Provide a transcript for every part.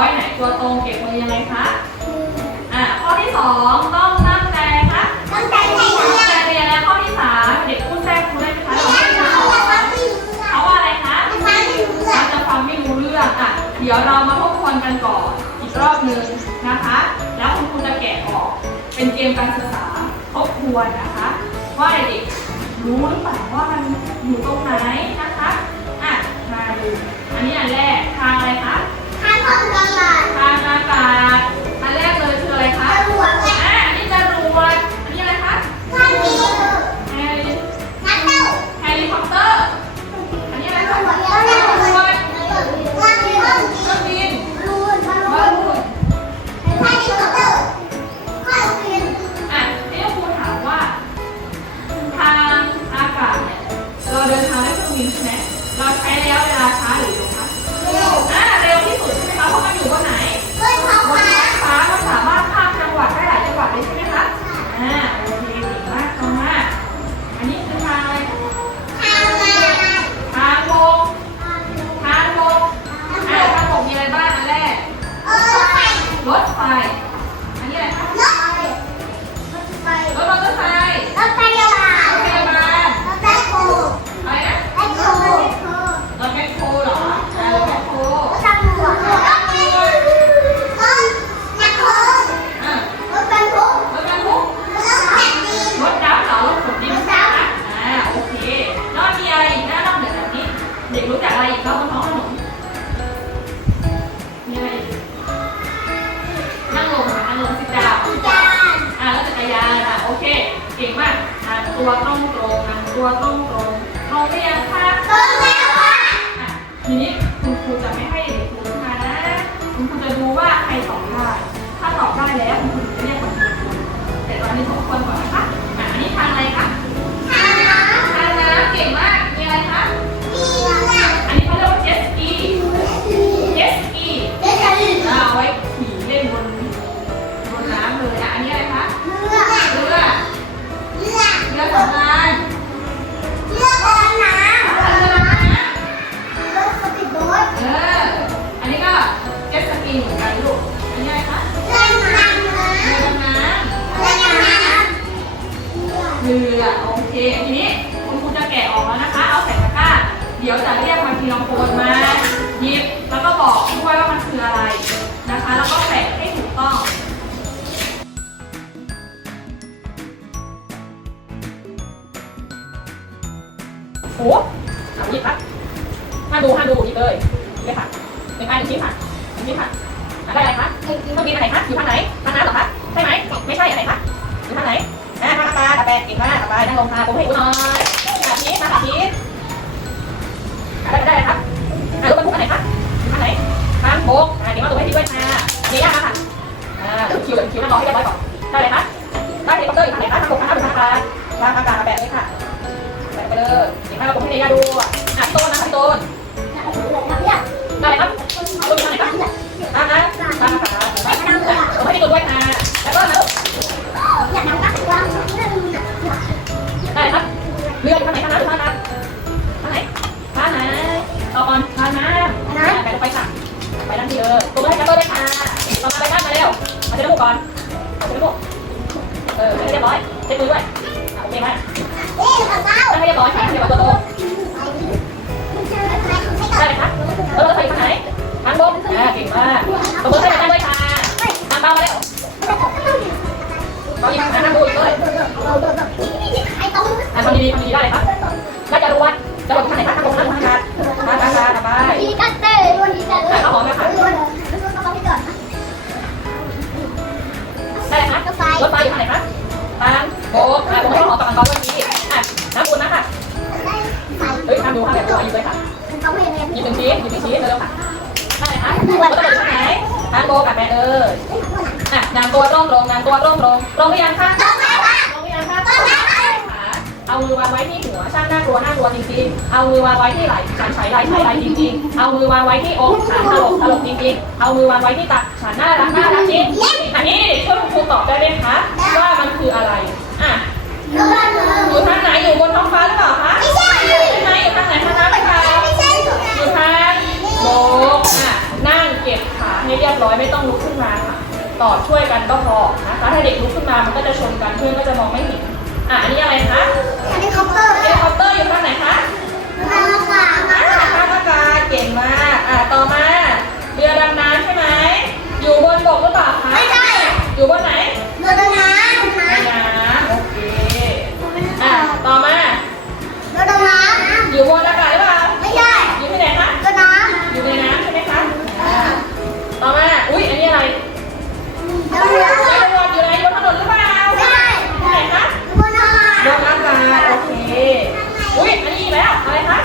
อยไหนตัวตรงเก็บมือยังไงคะ อ่าข้อที่สองต้องนั่งใจคะต้องใจให้ตั้เรืงอใจเรียนและข้อที่สามเด็กพูดแทรกครูได้ไหมคะเราไม่ได้เพราะว่าอะไรคะเราจะฟังไม่รู้เรื่องอะเดี๋ยวเรามาทบทวนกันก่อนอีกรอบหนึ่งนะคะ แล้วคุณครูจะแกะออก เป็นเกมการศึกษาทบทวนนะคะ ว่าเด็กรู้หรือเปล่าว่ามันอยู่ตรงไหนนะคะ อะ มาดู อันนี้อันแรกทางอะไรคะ ทางอากาศอันแรกเลยคืออะไรคะอ่าอันนี้จรวดอันนี้อะไรคะเฮลิเฮลิคอปเตอร์ อันนี้อะไรคะจรวดเครื่องบินบอลลูนอะนี่ครูถามว่า ทางอากาศเนี่ยเราเดินทางด้วยเครื่องบินใช่ไหมเราใช้ระยะเวลาช้าหรือ ตัวตรงตรงๆตรงเรียงค่ะอะทีนี้คุณครูจะไม่ให้เด็กครูขึ้นมานะ คุณครูจะดูว่าใครตอบได้ ถ้าตอบได้แล้วคุณครูจะเรียกคนอื่นแต่ตอนนี้ทุกคนก่อนนะคะอันนี้ทางอะไรคะทางน้ำเก่งมาก ลูกอันนี้อะไรคะเรือดำน้ำเรือโอเคทีนี้คุณครูจะแกะออกแล้วนะคะ เอาใส่ตะกร้า เดี๋ยวจะเรียกมาทีละคนมาหยิบแล้วก็บอกด้วยว่ามันคืออะไรนะคะ แล้วก็แปะให้ถูกต้องโอ้เอาหยิบครับห้าดูห้าดูหยิบเลยเลยค่ะเป็นการหนึ่งชิ้นค่ะหนึ่งชิ้นค่ะ อะไรอะไรคะเครื่องบินอันไหนคะอยู่ทางไหนทางน้ำเหรอคะใช่ไหมไม่ใช่อันไหนคะอยู่ทางไหนอ่าทางอากาแปะเก่งมากตะไปนั่งลงค่ะผมให้ดูหน่อยขาพีชมาขาพีชได้ได้เลยครับอ่ารถบรรทุกอันไหนคะอยู่ทางไหนทางบกอ่าเก่งมาตัวให้พี่ด้วยค่ะเยี่ยมค่ะอ่าคิวคิวนั่งรอให้เรียบร้อยก่อนได้เลยคะได้เฮลิคอปเตอร์อยู่ทางไหนคะทางบกทางน้ำหรือทางอากาศทางอากาศตะแปะเลยค่ะพี่เนยดูอะอะโต้นนะโต้น ก่อนมาเช็ดน้ำมูกเออเรียบร้อยเช็ดมือด้วยโอเคไหมถ้าไม่เรียบร้อยค่ะเดี๋ยวตัวโตได้ไหมคะเออใส่ทางไหนทางบนอ่าเก่งมากตบมือให้กันด้วยค่ะทางเบามาแล้วเอาอีกทางดูอีกเลยอ่าทำดีๆทำดีๆได้ครับน่าจะรู้ว่าจะหลบทางไหนคะทางบนทางทางการทางการทางไปอ่าเอาหอมนะคะ ได้ไหมคะรถไฟอยู่ทางไหนคะทางโบกอ่าผมให้หอมกับอังกอร์วันนี้อะน้ำบุญนะค่ะเฮ้ยทางดูค่ะแบบตัวอยู่เลยค่ะหยิบหนึ่งชิ้นหยิบหนึ่งชิ้นเร็วๆค่ะได้ไหมคะตัวจะเป็นทางไหนทางโบกับแม่เอออะนางตัวตรงลงนางตัวตรงลงตรงหรือยังคะ เอามือวางไว้ที่หัวช่างน่ากลัวน่ากลัวจริงๆ เอามือวางไว้ที่ไหล่ฉันใช้ไหล่ใช้ไหล่จริงๆ เอามือวางไว้ที่อกฉันตลกตลกจริงๆ เอามือวางไว้ที่ตักฉันน่ารักน่ารักจริงอันนี้ช่วยคุณครูตอบได้ไหมคะว่ามันคืออะไรอะอยู่ทางไหนอยู่บนท้องฟ้าหรือเปล่าคะใช่ไหมอยู่ทางไหนคะน้ำคะอยู่ทางโบกอะนั่งเก็บขาให้เรียบร้อยไม่ต้องลุกขึ้นมาค่ะต่อช่วยกันก็พอนะคะถ้าเด็กลุกขึ้นมามันก็จะชนกันเพื่อนก็จะมองไม่เห็น อะอันนี้อะไรคะเฮลิคอปเตอร์อยู่ทางไหนคะอะข้างอากาศเก่งมากอะต่อมาเรือดำน้ำใช่ไหมอยู่บนบกหรือเปล่าคะไม่ใช่อยู่บนไหนในน้ำ แล้วอะไรคะ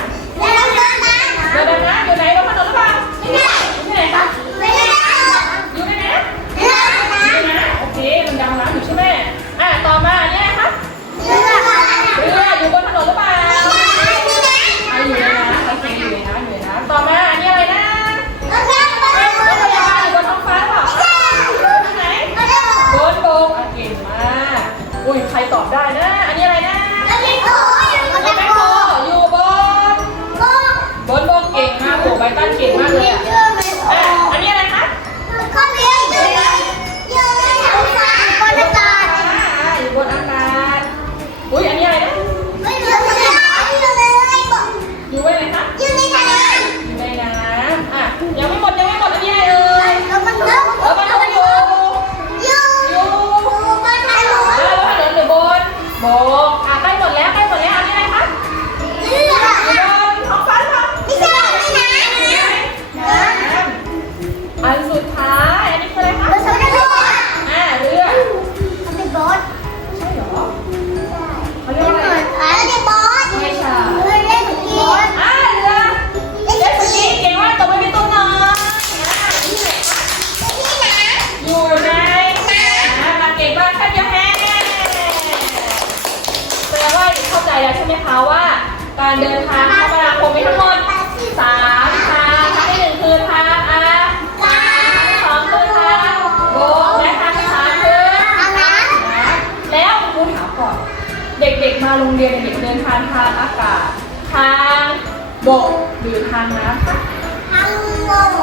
บกหรือทางน้ำคะ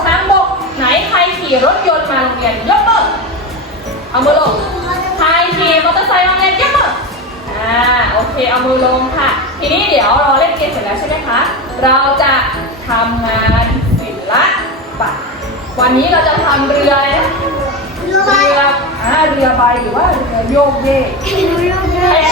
ทางบกไหนใครขี่รถยนต์มาโรงเรียนยกมือเอามือลงใครขี่มอเตอร์ไซค์มาโรงเรียนยกมืออ่าโอเคเอามือลงค่ะ ทีนี้เดี๋ยวเราเล่นเกมเสร็จแล้วใช่ไหมคะเราจะทำงานศิลปะวันนี้เราจะทำเรืออะไรนะเรืออ่าเรือใบหรือว่าเรือโยกเยกพยา